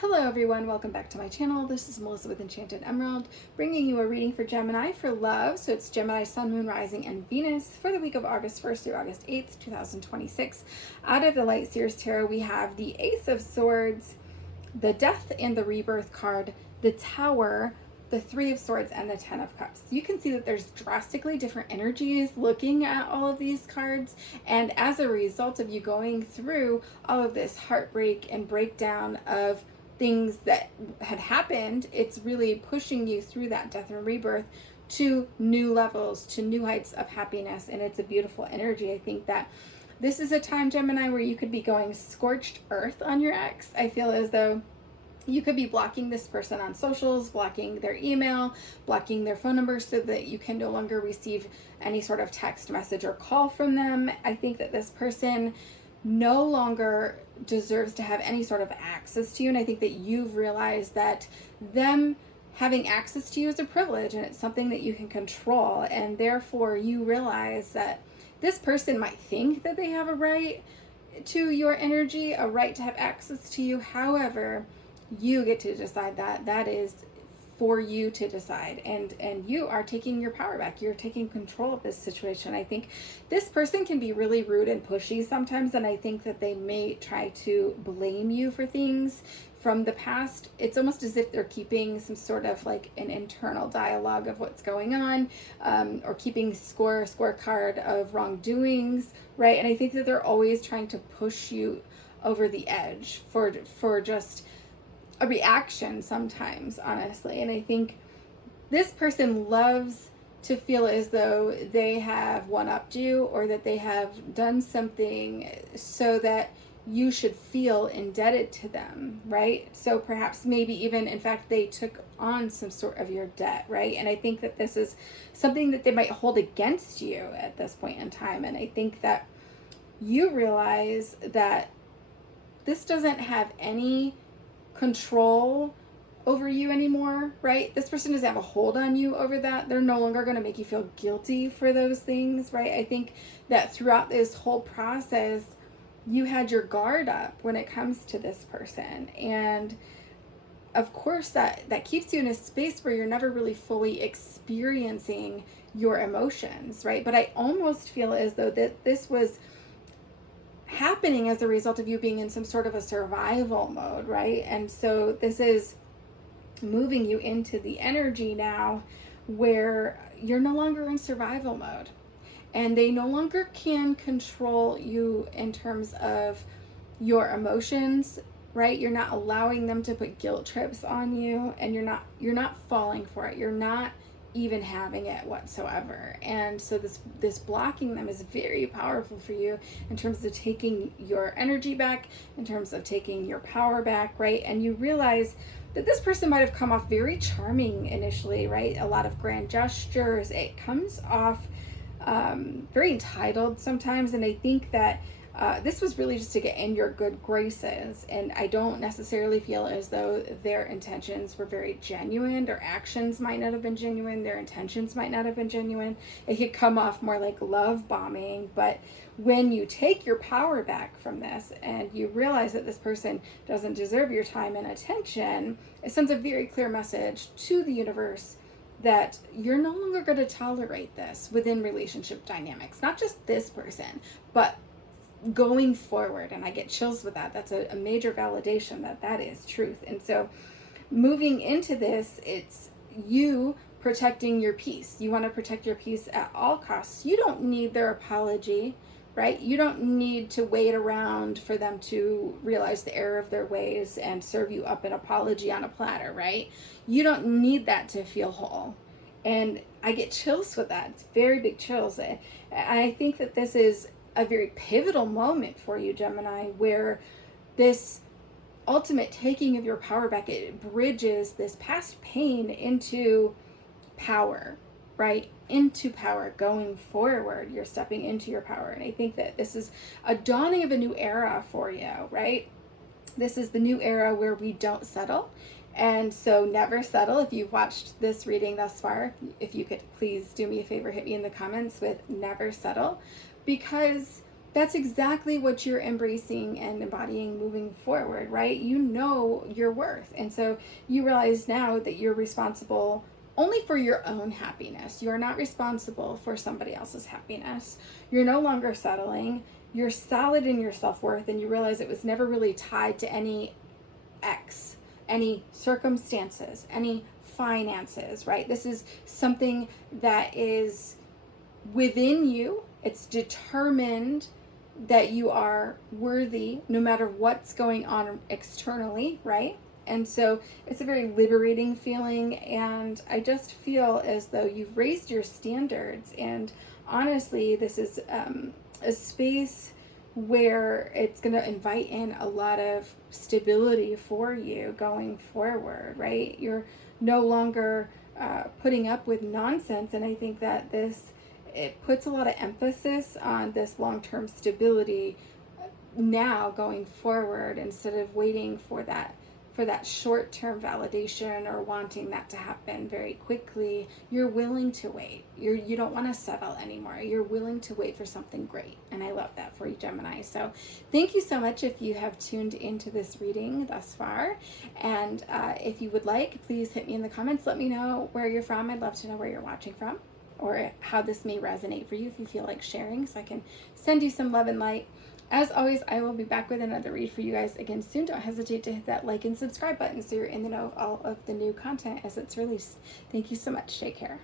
Hello everyone, welcome back to my channel. This is Melissa with Enchanted Emerald, bringing you a reading for Gemini for love. So it's Gemini, Sun, Moon, Rising, and Venus for the week of August 1st through August 8th, 2026. Out of the Light Seers Tarot, we have the Ace of Swords, the Death and the Rebirth card, the Tower, the Three of Swords, and the Ten of Cups. You can see that there's drastically different energies looking at all of these cards, and as a result of you going through all of this heartbreak and breakdown of things that had happened, it's really pushing you through that death and rebirth to new levels, to new heights of happiness, and it's a beautiful energy. I think that this is a time, Gemini, where you could be going scorched earth on your ex. I feel as though you could be blocking this person on socials, blocking their email, blocking their phone number so that you can no longer receive any sort of text message or call from them. I think that this person no longer deserves to have any sort of access to you, and I think that you've realized that them having access to you is a privilege and it's something that you can control, and therefore you realize that this person might think that they have a right to your energy, a right to have access to you. However, you get to decide that. That is for you to decide, and you are taking your power back. You're taking control of this situation. I think this person can be really rude and pushy sometimes, and I think that they may try to blame you for things from the past. It's almost as if they're keeping some sort of like an internal dialogue of what's going on, or keeping scorecard of wrongdoings, right? And I think that they're always trying to push you over the edge for just a reaction sometimes, honestly. And I think this person loves to feel as though they have one-upped you, or that they have done something so that you should feel indebted to them, right? So perhaps maybe even, in fact, they took on some sort of your debt, right? And I think that this is something that they might hold against you at this point in time. And I think that you realize that this doesn't have any control over you anymore, right? This person doesn't have a hold on you over that. They're no longer going to make you feel guilty for those things, right? I think that throughout this whole process, you had your guard up when it comes to this person. And of course, that keeps you in a space where you're never really fully experiencing your emotions, right? But I almost feel as though that this was happening as a result of you being in some sort of a survival mode, right? And so this is moving you into the energy now where you're no longer in survival mode, and they no longer can control you in terms of your emotions, right? You're not allowing them to put guilt trips on you, and you're not falling for it. You're not even having it whatsoever. And so this blocking them is very powerful for you in terms of taking your energy back, in terms of taking your power back, right? And you realize that this person might have come off very charming initially, right? A lot of grand gestures. It comes off very entitled sometimes, and I think that this was really just to get in your good graces, and I don't necessarily feel as though their intentions were very genuine. Their actions might not have been genuine. Their intentions might not have been genuine. It could come off more like love bombing. But when you take your power back from this and you realize that this person doesn't deserve your time and attention, it sends a very clear message to the universe that you're no longer going to tolerate this within relationship dynamics. Not just this person, but going forward. And I get chills with that. That's a major validation that that is truth. And so moving into this, it's you protecting your peace. You want to protect your peace at all costs. You don't need their apology, right? You don't need to wait around for them to realize the error of their ways and serve you up an apology on a platter, right? You don't need that to feel whole. And I get chills with that. It's very big chills. And I think that this is a very pivotal moment for you, Gemini, where this ultimate taking of your power back, it bridges this past pain into power, right? Into power going forward. You're stepping into your power. And I think that this is a dawning of a new era for you, right? This is the new era where we don't settle. And so never settle. If you've watched this reading thus far, if you could please do me a favor, hit me in the comments with never settle, because that's exactly what you're embracing and embodying moving forward, right? You know your worth. And so you realize now that you're responsible only for your own happiness. You are not responsible for somebody else's happiness. You're no longer settling. You're solid in your self-worth, and you realize it was never really tied to any X, any circumstances, any finances, right? This is something that is within you. It's determined that you are worthy no matter what's going on externally, right? And so it's a very liberating feeling, and I just feel as though you've raised your standards. And honestly, this is a space where it's going to invite in a lot of stability for you going forward, right? You're no longer putting up with nonsense, and I think that it puts a lot of emphasis on this long-term stability now going forward, instead of waiting for that short-term validation or wanting that to happen very quickly. You're willing to wait. You don't want to settle anymore. You're willing to wait for something great. And I love that for you, Gemini. So thank you so much if you have tuned into this reading thus far. And if you would like, please hit me in the comments. Let me know where you're from. I'd love to know where you're watching from, or how this may resonate for you if you feel like sharing, so I can send you some love and light. As always, I will be back with another read for you guys again soon. Don't hesitate to hit that like and subscribe button so you're in the know of all of the new content as it's released. Thank you so much. Take care.